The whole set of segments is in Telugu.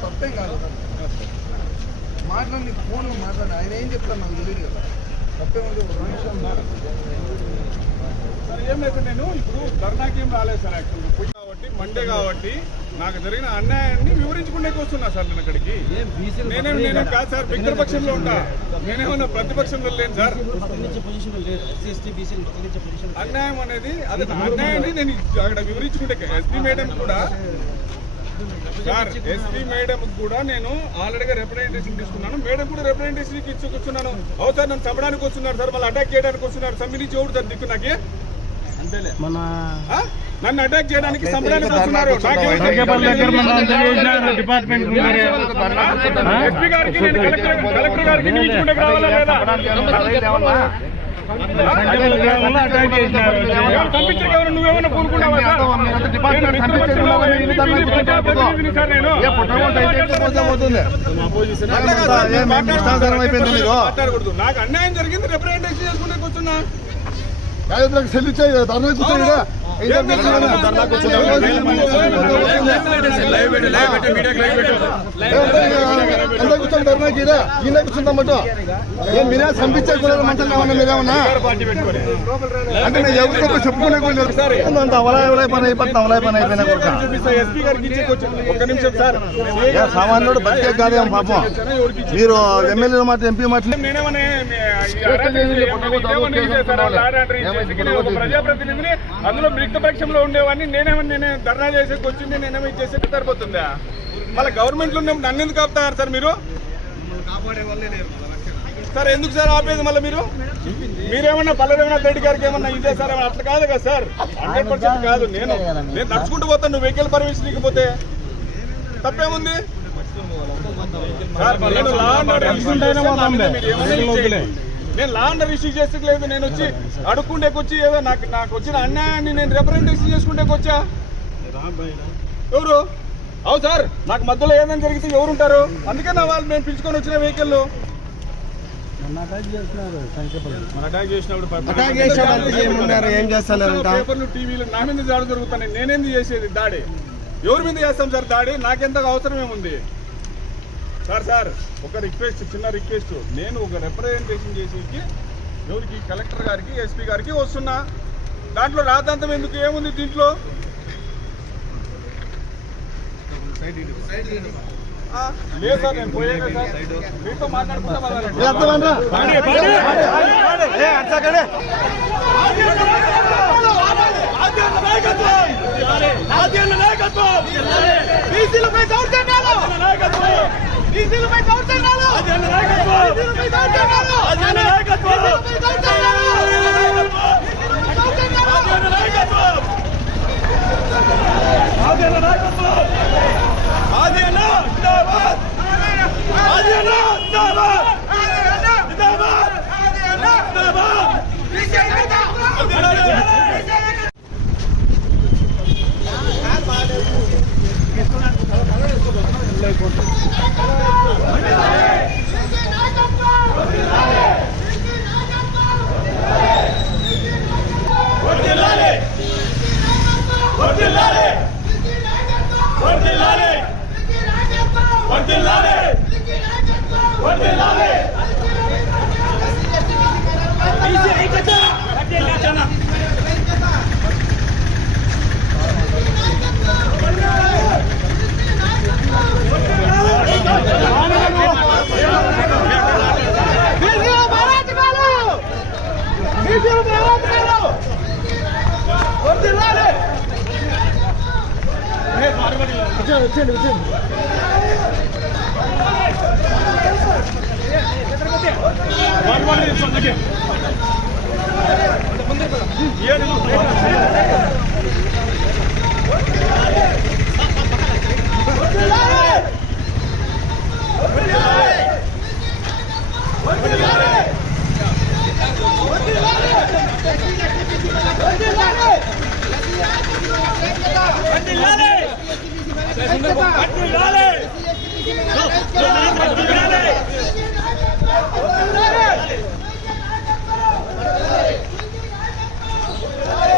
తప్పేం కాదు మాట్లాడి ఫోన్ మాట్లాడి ఆయన ఏం చెప్తాను నాకు తెలియదు కదా తప్పేముంది ఒక నిమిషం సార్ ఏం లేదు నేను ఇప్పుడు ధర్నాకి ఏం రాలేదు సార్ యాక్చువల్గా పోయి కాబట్టి మండే కాబట్టి నాకు జరిగిన అన్యాయాన్ని వివరించుకుంటే వస్తున్నా సార్ నేను అక్కడికి నేను కాదు సార్ మిత్రపక్షంలో ఉంటా నేనేమన్నా ప్రతిపక్షంలో లేను సార్ అన్యాయం అనేది అది అన్యాయాన్ని నేను అక్కడ వివరించుకుంటే ఎస్పీ మేడం కూడా సార్ ఎస్పీ మేడం కూడా నేను ఆల్రెడీగా రిప్రజెంటేషన్ తీసుకున్నాను మేడం కూడా రిప్రజెంటేషన్ ఇచ్చుకొచ్చున్నాను అవును సార్ నన్ను చంపడానికి వస్తున్నారు సార్ మళ్ళీ అటాక్ చేయడానికి వస్తున్నారు సమ్మిని చూడు సార్ దిక్కు నాకే నన్ను అటాక్ చేయడానికి చంపడానికి వస్తున్నారు ఎస్పీ గారికి నేను కలెక్టర్ గారికి నియమించుకుంటే రావాలా లేదా పంపించక ఎవరు నువ్వేమన్నా కోరుకున్నావా మాట్లాడకూడదు నాకు అన్యాయం జరిగింది రిప్రజెంటేషన్ చేసుకుంటే కూర్చున్నా కూర్చుందమ్మట ఏం మీరే పంపించే మంత్రులు కావన్నా మీరేమన్నా అంటే నేను ఎవరితో చెప్పుకునే పని అయిపోయినా ఎస్పీ గారికి ఒక్క నిమిషం సార్ సామాన్యుడు బతికే కాదేమో పాపం మీరు ఎమ్మెల్యే మాట ఎంపీ మాట ప్రజాప్రతినిధిని అందులో మిత్రపక్షంలో ఉండేవాడిని నేనే ధర్నా చేసేకి వచ్చింది నేనేమో చేసే సరిపోతుందా మళ్ళీ గవర్నమెంట్ లో ఉన్నప్పుడు నన్ను ఎందుకు ఆపుతారు సార్ మీరు సార్ ఎందుకు సార్ ఆపేది మళ్ళీ మీరేమన్నా పల్లెరేమన్నా రెడ్డి గారికి ఏమన్నా ఇదే సార్ ఏమన్నా అట్లా కాదు కదా సార్ 100% కాదు నేను నడుచుకుంటూ పోతాను నువ్వు వెహికల్ పర్మిషన్ ఇకపోతే తప్పేముంది నేను లా అండర్ ఇష్యూ చేస్తే లేదు నేను వచ్చి అడుక్కుంటేకొచ్చి ఏదో నాకు వచ్చిన అన్యాయాన్ని నేను రిప్రజెంటేషన్ చేసుకుంటేకి వచ్చా ఎవరు అవు సార్ నాకు మధ్యలో ఏదైనా జరిగితే ఎవరుంటారు అందుకే నా వాళ్ళు నేను పిలుచుకొని వచ్చిన వెహికల్ పేపర్లు టీవీలు నా మీద దాడి జరుగుతాను నేనేంది చేసేది దాడి ఎవరి మీద చేస్తాం సార్ దాడి నాకెంత అవసరం ఏముంది సార్ ఒక రిక్వెస్ట్ చిన్న రిక్వెస్ట్ నేను ఒక రిప్రజెంటేషన్ చేసి ఎవరికి కలెక్టర్ గారికి ఎస్పీ గారికి వస్తున్నా దాంట్లో రాద్ధాంతం ఎందుకు ఏముంది దీంట్లో లేదు సార్ నేను పోయాక సార్ మీతో మాట్లాడుకుంటా Dale!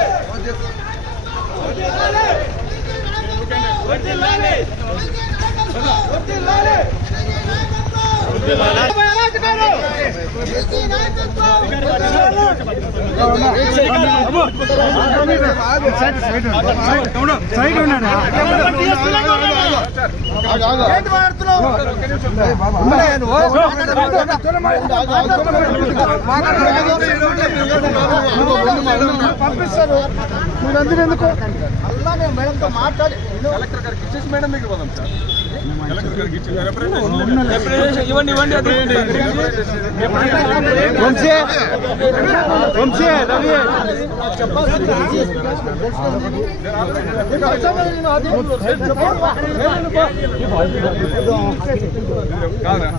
పంపిస్తారు మీరందరూ ఎందుకు అలా నేను మేడంతో మాట్లాడి కలెక్టర్ గారికి ఇచ్చేసి మేడం దగ్గర పోదాం సార్. కలెక్టర్ గారికి ఇచ్చి రిప్రజెంటేషన్ ఇవ్వండి. కాదా